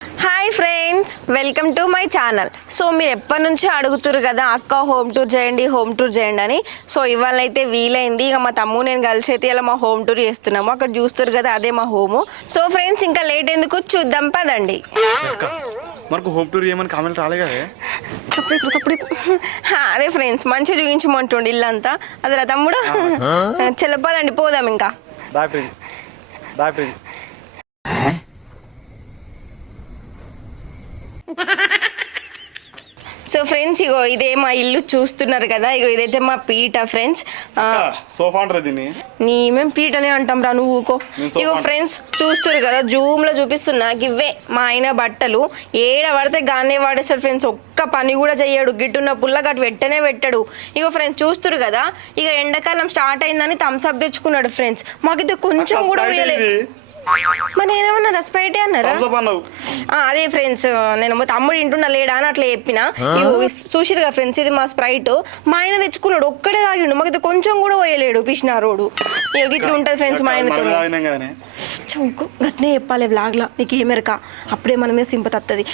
Hi friends, welcome to my channel. So మీరు ఎప్పటి నుంచి అడుగుతున్నారు కదా అక్క హోమ్ టూర్ చేయండి అని. సో ఇవాళ అయితే వీలైంది. ఇక మా తమ్ము నేను కలిసి అయితే ఇలా మా హోమ్ టూర్ చేస్తున్నాము. అక్కడ చూస్తారు కదా అదే మా హోము. సో ఫ్రెండ్స్ ఇంకా లేట్ ఎందుకు చూద్దాం పదండి. మనకు హోమ్ టూర్ ఏమని కామెంట్ రాలే కదా. అదే ఫ్రెండ్స్ మంచిగా చూపించమంటుండి ఇల్లంతా. అదే తమ్ముడు చెల్లపదండి పోదాం ఇంకా. Boy friends, boy friends. So friends ఇగో ఇదే మా ఇల్లు చూస్తున్నారు కదా. ఇగో ఇదైతే మా పీట ఫ్రెండ్స్. సోఫా అంటారు దీన్ని. మేము పీటనే అంటాం రా, నువ్వు ఊకో. ఇగో ఫ్రెండ్స్ చూస్తారు కదా జూమ్ లో చూపిస్తున్నా ఇవే మా ఆయన బట్టలు. ఏడ పడితే గానే వాడేస్తాడు ఫ్రెండ్స్. ఒక్క పని కూడా చెయ్యడు. గిట్టున్న పుల్ల గట్టు పెట్టడు. ఇగో ఫ్రెండ్స్ చూస్తారు కదా, ఇక ఎండాకాలం స్టార్ట్ అయిందని థమ్స్అప్ తెచ్చుకున్నాడు ఫ్రెండ్స్. మాకైతే కొంచెం కూడా వేయలేదు. మరి నేనేమన్నా స్ప్రైటే అన్నారా? అదే ఫ్రెండ్స్ నేను తమ్ముడు ఇంటున్నా లేడా అని అట్లా చెప్పిన. చూసిరుగా ఫ్రెండ్స్ ఇది మా స్ప్రైట్. మా ఆయన తెచ్చుకున్నాడు, ఒక్కడే తాగిండు. మాకైతే కొంచెం కూడా పోయలేడు పిచ్చినారోడు. ఇట్లా ఉంటుంది ఫ్రెండ్స్ మా ఆయనతో. గట్నే చెప్పాలి బ్లాగ్లా, నీకు ఏమెరక అప్పుడే మన మీద సింపతి వస్తుంది.